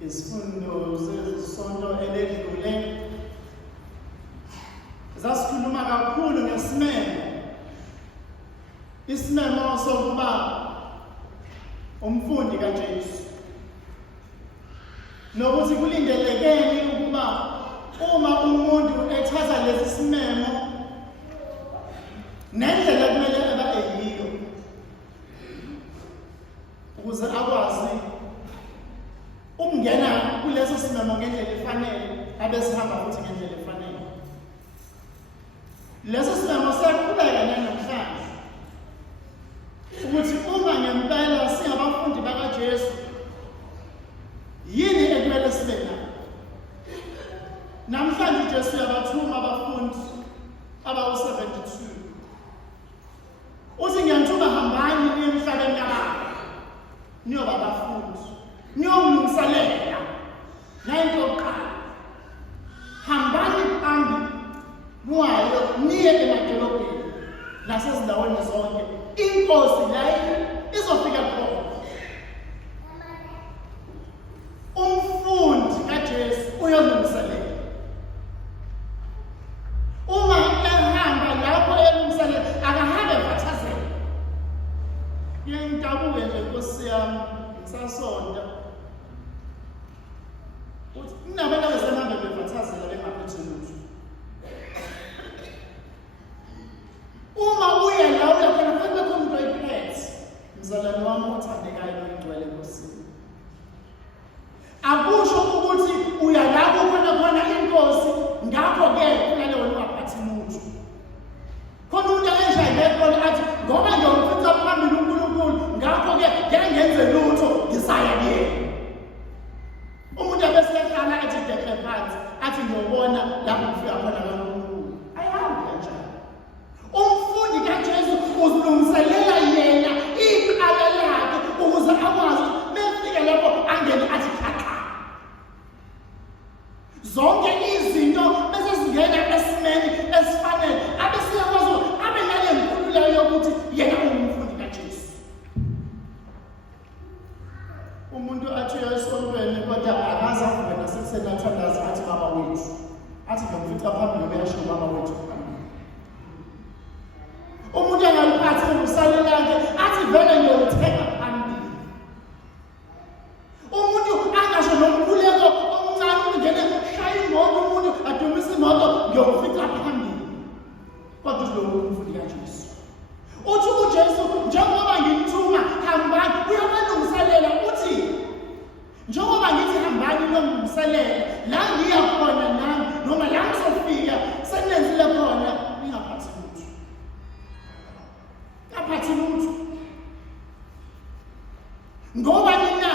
Isifundo sesonto eledlule sasikhuluma kakhulu ngesimemo. Isimemo sokuba umfundi kaJesu. Nokuthi kulindelekeni ukuba uma umuntu ethatha lesi simemo nendlela kumele eba eyiyo ukuze akwazi ukungena kuleso simemo ngendlela efanele abesihamba futhi ngendlela efanele. Leso simemo siyakhuleka namhlanje ukuthi uma ngempela singabafundi bakaJesu yini ekumele sibe nakho. Namhlanje uJesu uyabathuma abafundi abawu-72 uthi ngiyanithuma hambani niye emhlabeni yakho niyoba abafundi niyomlungiselela nayinto yokuqala hambani phambi kwayo niye emadolobheni nasezindaweni zonke inkosi la izofika khona. Umfundi kaJesu uyolungiselela. Uma ehamba lapho elungiselela akahambe efathazela. Ngiyangidabuke nje Nkosi yami ngisasonda uthi kunabantu abasehambe befathazela bengaphethi lutho. Uma uya la uyakhona futhi bekho umuntu oyiphethe mzalwane wami othandekayo noyingcwele Nkosini. Akusho ukuthi uya lapho khona inkosi ngakho-ke kunaleyo ungaphathi muntu. Khona umuntu enjayele khona athi ngoba ngiyomfitha phambili uNkulunkulu ngakho-ke ngeke ngenze lutho ngisaya kuyena. Umuntu abesehlala athi dekhe phansi athi ngiyobona lapho kufika khona kaNkulunkulu. Ayihambi kanjalo. Umfundi kaJesu uzilungiselela yena iqala lakhe ukuze akwazi mefika lapho angene athi khakha. Zonke izinto bese zingena esimeni esifanele abesiyakwazi abe nale nkululeko yokuthi yena ungumfundi kaJesu. Umuntu athi uyasontweni kodwa akaza kuvela sekusena athi baba wethu athi ngomfitha phambili uyasho baba wethu. Umuntu angaliphathi ulusane lakhe athi vele ngiyothenga phambili. Umuntu angasho nomkhuleko omncane ungene shaya imoto umuntu adumise imoto ngiyofika phambili. Kodwa lo umfundi kaJesu. Uthi uJesu njengoba ngimthuma hambani uyabalungiselela uthi njengoba ngithi hambani nilungiselela la ngiya khona nami noma la ngizofika senenzile khona ngingaphathi lutho. Ngaphathi lutho. Ngoba mina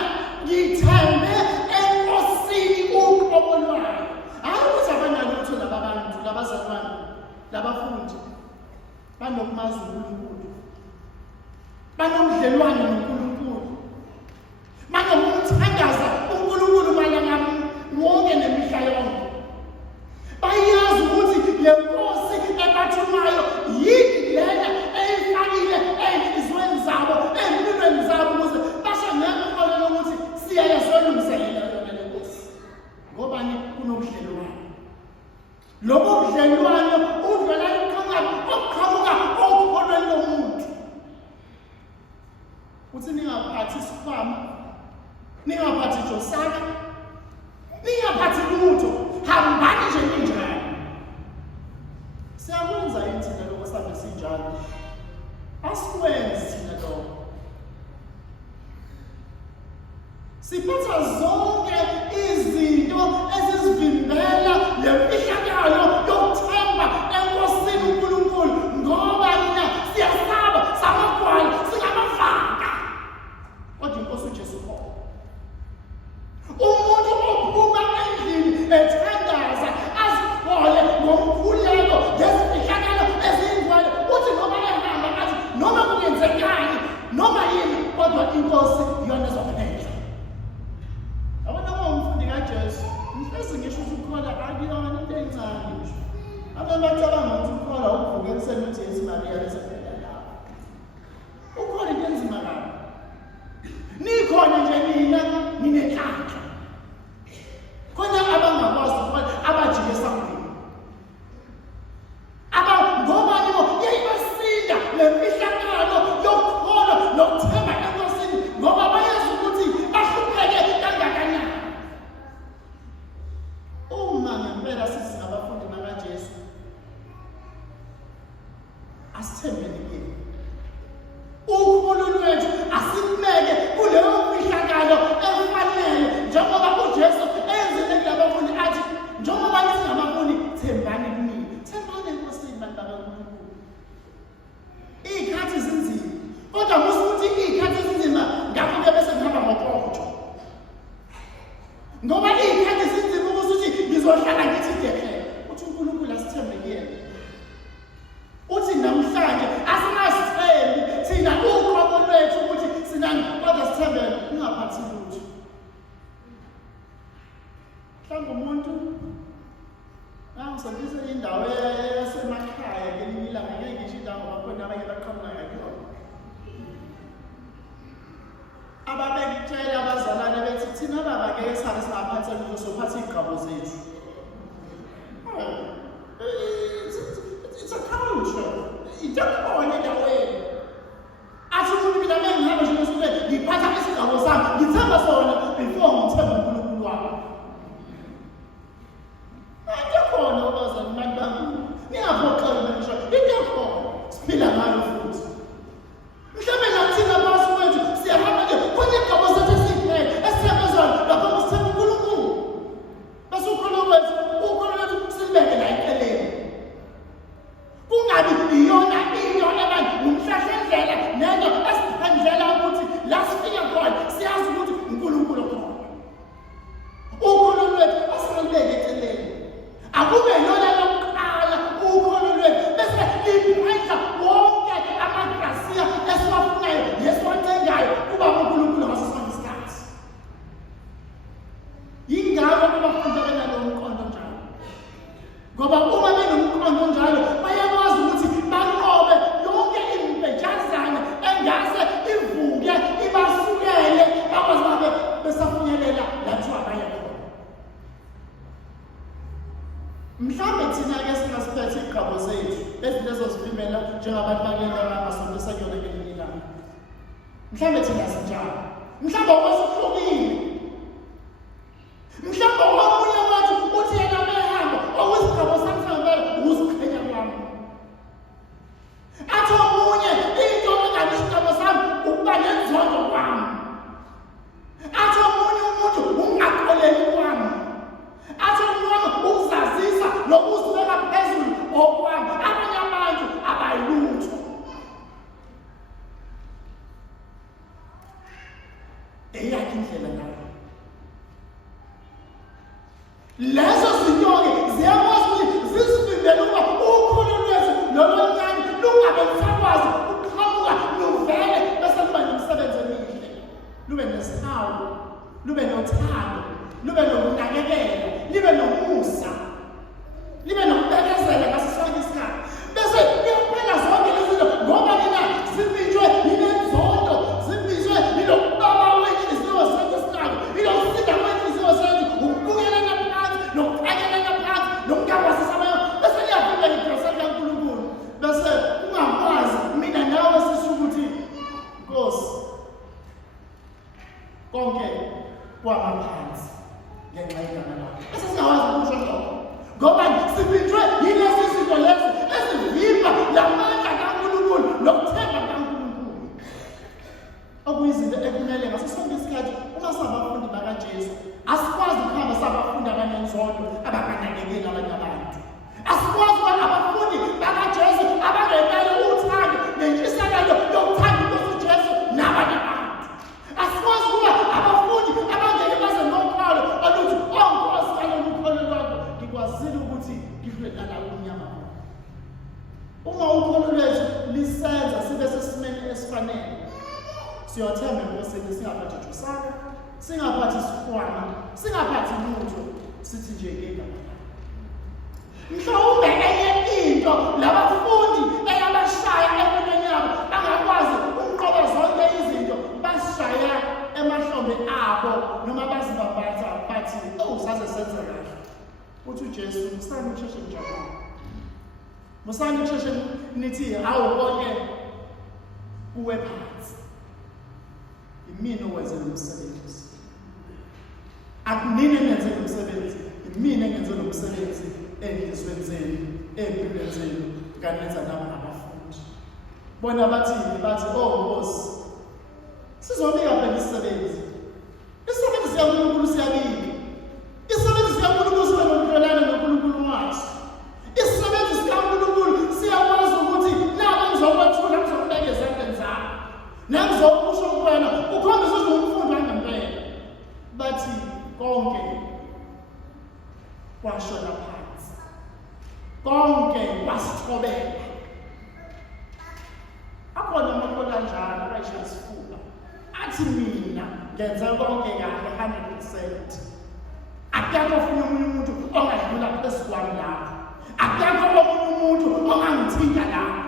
ngithembe enkosini uqobo lwayo. Hayi ukuthi abanalutho laba bantu labazalwane labafundi banokumazi uNkulunkulu. Banomdlelwane noNkulunkulu. Banokumthandaza uNkulunkulu malanga wonke nemihla yonke. Bayazi ukuthi le nkosi ebathumayo yini lena eyifakile ey'nhliziyweni zabo ey'mpilweni zabo ukuze basho ngekholelo ukuthi siyaye solungiselela yona le nkosi. Ngobani kunobudlelwane. Lobo budlelwane udlala okuqhamuka okholweni lomuntu. Uthi ningaphathi isikhwama, ningaphathi josana, ningaphathi lutho, hambani nje ninjani. Siyakwenza yini thina lokho sabe sinjalo? Asikwenzi thina lokho. Siphatha zonke izinto ezizivimbela lemfihlakalo yokuthemba enkosini uNkulunkulu ngoba nina siyasaba samagwala singamafaka. Kodwa inkosi uJesu khona. Umuntu ophuma endlini ethandaza azikhole ngomkhuleko ngezifihlakalo eziyingcwele uthi noma ehamba athi noma kungenzekani noma yini kodwa inkosi iyona ezophendla. Abona umfundi kaJesu ngihlezi ngisho ukuthi ukukhola akuyona into encane nje. Abantu bacabanga ukuthi ukukhola ukuvuka ekuseni uthi Yesu Maria lesifela lapho. Ukukhola into enzima kabi. Nikhona nje nina ninenhlanhla. ngoba iy'khathi zinzima ukuthi ngizohlala ngithi ngiyekele. Uthi uNkulunkulu asithembe kuyena. Uthi namhlanje asingasithembi thina uqobo lwethu ukuthi sinani kodwa sithembe ungaphathi lutho. Mhlawumbe umuntu angisebenzisa indawo yasemakhaya ngelinye ilanga ngeke ngisho indawo ngoba khona abanye baqhamuka ngakuyona. Ababekutshela abazalwane bethi thina baba ngeke sabe singaphatha lutho sophatha iy'gqabo zethu. It's a culture. Into khona endaweni. Athi umuntu mina mengihamba nje ngesuku ngiphatha isigqabo sami ngithemba sona before ngithemba uNkulunkulu wami. Into khona abazalwane abantu bami. Ningaphoxeki ngisho into khona siphila ngayo futhi. Mhlawumbe nathina basu wethu siyahamba nje khona igqabo zethu esiphele esithemba zona lapho kusithemba uNkulunkulu. Bese ukholo wethu silibeke la eceleni. Kungabi iyona into ebanje umhlahlandlela nento esiphandlela ukuthi la sifika khona siyazi ukuthi uNkulunkulu khona. Ukholo lwethu asilibeke eceleni. Akube yona lokuqala ukholo lwethu bese liphenda wonke amagrasiya esiwafunayo nesiwacengayo kuba uNkulunkulu ngaso sonke isikhathi. Yingakho abafundi benalo umqondo njalo. Ngoba uma benomqondo njalo bayakwazi ukuthi banqobe yonke imbejazana engase ivuke ibasukele bakwazi babe besafunyelela lapho abaya khona. Mhlawumbe thina-ke singasiphethe iy'gqabo zethu ezinto ezozivimela njengabantu bakuyena abangasondisa kuyona ngelinye ilanga. Mhlawumbe thina sinjalo. Mhlawumbe okwesihlukile. Mhlawumbe omunye wethu uthi yena mehamba okuzigqabo sami sangempela ukuziqhenya kwami. Athi omunye into engabe isigqabo sami ukuba nenzondo kwami. Athi omunye umuntu ungaqoleki kwami. Athi omunye ukuzazisa nokuzibeka phezulu okwami. Abanye abantu abayilutho. Eyakhe indlela nayo. Lezo zinto-ke ziyakwazi ukuthi zisivimbele ukuba ukholo lwethu noloncane lungabe lusakwazi ukuqhamuka luvele bese luba nomsebenzi emihle. Lube nesihawu, lube nothando, lube nokunakekela, libe nomusa, libe nokubekezela ngaso sonke isikhathi. Bese kuyaphela zonke lezi zinto ngoba nina zivinjwe yinenzondo, zivinjwe yilokubaba wenhliziyo zethu esinalo, yilokusinda kwenhliziyo zethu, ukubukelana phansi, nokuqakelana phansi, nokungabasisa abayo. Bese liyafika igrasa likaNkulunkulu. Bese ungakwazi mina nawe sisho ukuthi Nkosi konke kwamaphansi ngenxa yegama lakho. Bese singakwazi ukusho lokho. Ngoba sivinjwe yilezi zinto lezi ezivimba lamandla kaNkulunkulu nokuthemba kaNkulunkulu. Okuyizinto ekumele ngaso sonke isikhathi uma sabafundi bakaJesu asikwazi ukuhamba sabafundi abanenzondo abanganakekeli abanye abantu. Asikwazi ukuba abafundi bakaJesu abangenalo uthando nentshisekelo yokuthanda uJesu nabanye abantu. Asikwazi ukuba abafundi abangeke baze nokhalo oluthi Nkosi kalolu kholo lwakho ngikwazile ukuthi ngidlule la umnyama. Uma ukholo lwethu lisenza sibe sesimeni esifanele siyothemba enkosini singaphathijusana, singaphathi isikhwama, singaphathi lutho, sithi nje igama lakho. Mhlawumbe enye into labafundi eyabashaya emonweni yabo bangakwazi ukuqoba zonke izinto basishaya emahlombe abo noma bazibambatha bathi saze senze kahle. Uthi uJesu musani ukusheshe njalo. Musani ukusheshe nithi hawu konke kuwe phansi. Imina owenze lo msebenzi. Akunini engenze lo msebenzi, imina engenze lo msebenzi enhlizweni zenu, empilweni zenu, kanenza nabo nabafundi. Bona bathini bathi Nkosi sizobika phela isisebenzi. Isisebenzi sikaNkulunkulu siyabika. Isisebenzi sikaNkulunkulu sibe nobudlelwano noNkulunkulu wathi. Isisebenzi sikaNkulunkulu siyakwazi ukuthi nabo ngizokwethula ngizokubeka ezandleni zakho. Nangizokusho kuwena ukhombisa ukuthi umfundi wangempela. Bathi konke kwashona phansi, konke kwasithobela. Akhona amakholwa anjalo ayishaya isifuba, athi mina ngenze konke kahle 100%. Akekho omunye umuntu ongadlula phezu kwami lapho. Akekho omunye umuntu ongangithinta lapho.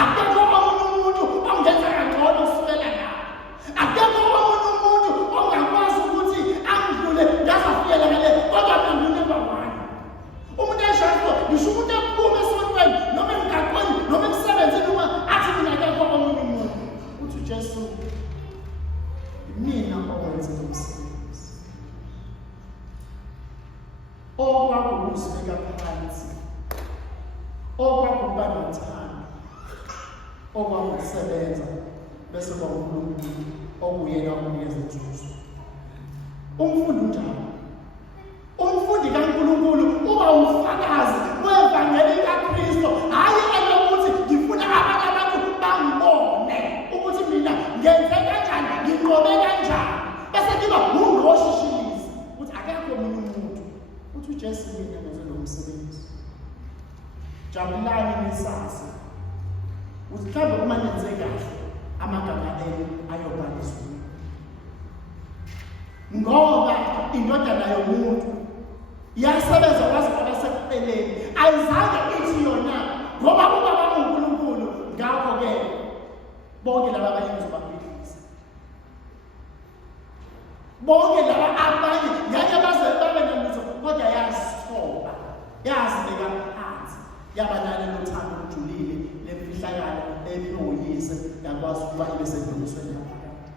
Akekho omunye umuntu ongenza kangcono kusukela lapho. Akekho omunye umuntu ongakwazi ukuthi angidlule ngazafikela ngale, kodwa mina nginumber 1. Umuntu eshayiko ngisho umuntu ephuma esontweni noma emgaqweni noma emsebenzini uma athi mina akekho omunye umuntu. Uthi uJesu mina owenza umsebenzi. Okwakuzibeka phansi, okwakuba nothando, okwakusebenza bese kwaNkulunkulu okuyena onikeza inzuzo. Umfundi unjalo. Umfundi kaNkulunkulu uba umfakazi wevangeli kaKristu, hayi elokuthi ngifuna abanye abantu bangibone ukuthi mina ngenze kanjani, nginqobe kanjani, bese ngiba ngungqoshishilizi ukuthi akekho omunye umuntu. Uthi uJesu mina ngenze lo msebenzi. Jabulani nisazi ukuthi mhlawumbe uma nenze kahle amagama enu ayobhaliswa, ngoba indodana yomuntu yasebenza kwaze kwaba sekupheleni, ayizange ithi yona ngoba ubaba uNkulunkulu. Ngakho-ke bonke laba abanye ngizobabhidliza, bonke laba abanye ngeke baze babe nemizwa, kodwa yazithoba, yazibeka phansi, yabanalo uthando olujulile lemfihlakalo ephoyise, yakwazi ukuba ibe sedumisweni yaphakade.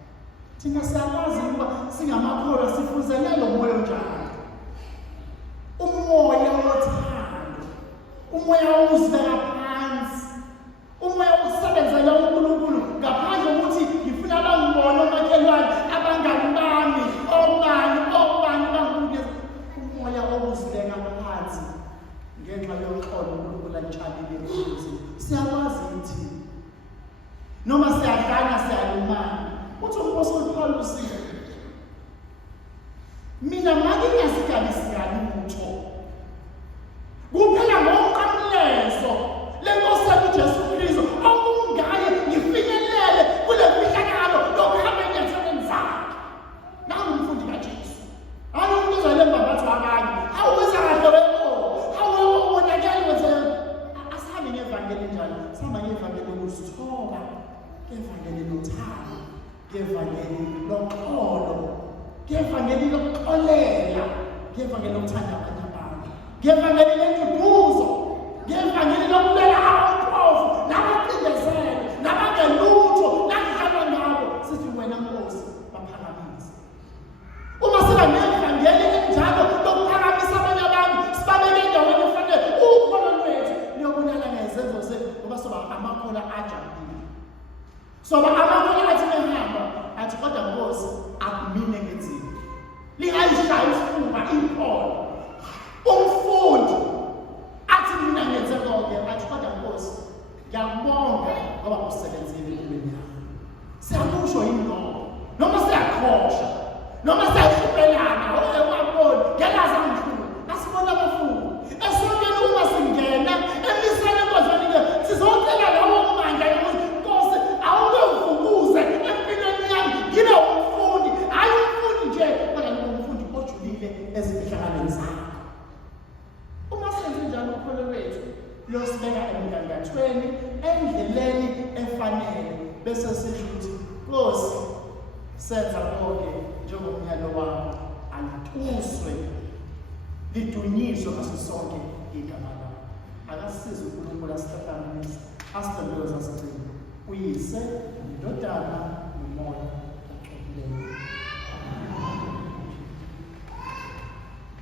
Thina siyakwazi ukuba singamakholwa sifuzele lo moya onjalo, umoya wothando, umoya wokuzibeka phansi, umoya wokusebenzela uNkulunkulu ngaphandle kokuthi ngifuna bangibone omakhelwane, abangani bami, obani bangikunikeza. Umoya wokuzibeka phansi ngenxa yoxolo uNkulunkulu alitshalile kuthi siyakwazi ukuthi noma siyadlana siyalumana. Uthi umpostoli Paulus, mina manje ngiyasigabisikani utho kuphela ngoqamlezo lenkosi yethu uJesu Kristu okungaye ngifinyelele kule mfihlakalo lokuhamba enyathelweni zakhe. Nangu umfundi kaJesu, hayi umuntu ozalemba bathu abanye, awuwenza kahle wena, awubonakali wenze. Asihambe ngevangeli njalo, sihamba ngevangeli lokusithoba, ngevangeli lothando, ngevangeli loxolo, ngevangeli lokuxolela, ngevangeli lokuthanda abanye abantu, ngevangeli lenduduzo, ngevangeli lokulela abaphofu nabacindezele nabangelutho nakuhamba ngabo, sithi wena Nkosi baphakamise. Uma siba nevangeli elinjalo lokuphakamisa abanye abantu, sibabeke endaweni efanele, ukholo lwethu luyobonakala ngezenzo zethu, ngoba soba amakholwa ajabulile, soba amakholwa athi mehamba athi kodwa Nkosi akumine ngenzini, lingayishaya isifuba inkolo. Umfundi athi mina ngenze konke, athi kodwa Nkosi ngiyakubonga ngoba usebenzile empilweni yami. Siyakusho yini lokho? Noma siyakhosha, noma siyahluphekana, ungaboni ngelaza ngithula. Asibona abafundi esontweni uma singena emisweni enkonzweni le, sizocela lawo manje ukuthi Nkosi awungivukuze empilweni yami ngibe umfundi, hayi umfundi nje, kodwa ngibe umfundi ojulile ezimfihlakalweni zakho. Uma senze njalo ukholo lwethu luyosibeka emgangathweni, endleleni efanele, bese sisho ukuthi Nkosi senza konke njengomyalo wakho, alituswe lidunyiswe ngaso sonke igama lakho. Akasize uNkulunkulu asihlanganise, asilondoloze asigcine, uyise, indodana nomoya oqokileyo.